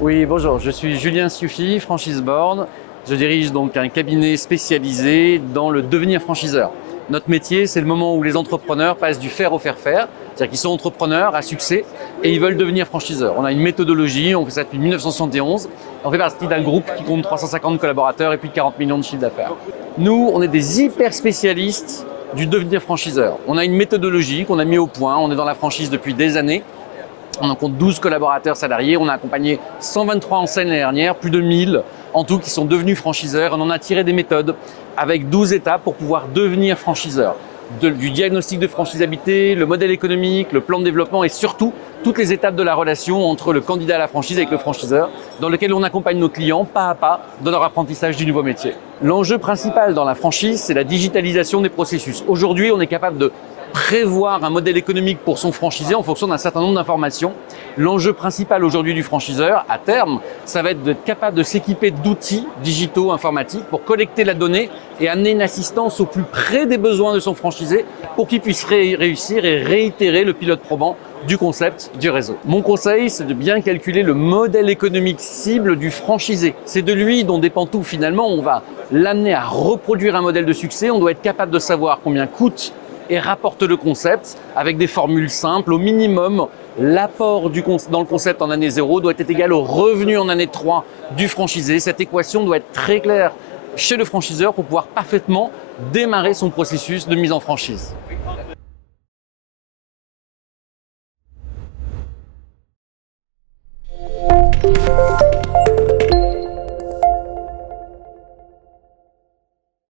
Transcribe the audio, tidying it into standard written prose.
Oui, bonjour, je suis Julien Siufi, FranchiseBoard. Je dirige donc un cabinet spécialisé dans le devenir franchiseur. Notre métier, c'est le moment où les entrepreneurs passent du faire au faire-faire, c'est-à-dire qu'ils sont entrepreneurs à succès et ils veulent devenir franchiseurs. On a une méthodologie, on fait ça depuis 1971. On fait partie d'un groupe qui compte 350 collaborateurs et plus de 40 millions de chiffre d'affaires. Nous, on est des hyper spécialistes du devenir franchiseur. On a une méthodologie qu'on a mis au point, on est dans la franchise depuis des années. On en compte 12 collaborateurs salariés, on a accompagné 123 enseignes l'année dernière, plus de 1000 en tout qui sont devenus franchiseurs. On en a tiré des méthodes avec 12 étapes pour pouvoir devenir franchiseur. Du diagnostic de franchisabilité, le modèle économique, le plan de développement et surtout toutes les étapes de la relation entre le candidat à la franchise avec le franchiseur, dans lequel on accompagne nos clients pas à pas dans leur apprentissage du nouveau métier. L'enjeu principal dans la franchise, c'est la digitalisation des processus. Aujourd'hui, on est capable de prévoir un modèle économique pour son franchisé en fonction d'un certain nombre d'informations. L'enjeu principal aujourd'hui du franchiseur, à terme, ça va être d'être capable de s'équiper d'outils digitaux informatiques pour collecter la donnée et amener une assistance au plus près des besoins de son franchisé pour qu'il puisse réussir et réitérer le pilote probant du concept du réseau. Mon conseil, c'est de bien calculer le modèle économique cible du franchisé. C'est de lui dont dépend tout finalement. On va l'amener à reproduire un modèle de succès. On doit être capable de savoir combien coûte et rapporte le concept avec des formules simples. Au minimum, l'apport dans le concept en année 0 doit être égal au revenu en année 3 du franchisé. Cette équation doit être très claire chez le franchiseur pour pouvoir parfaitement démarrer son processus de mise en franchise.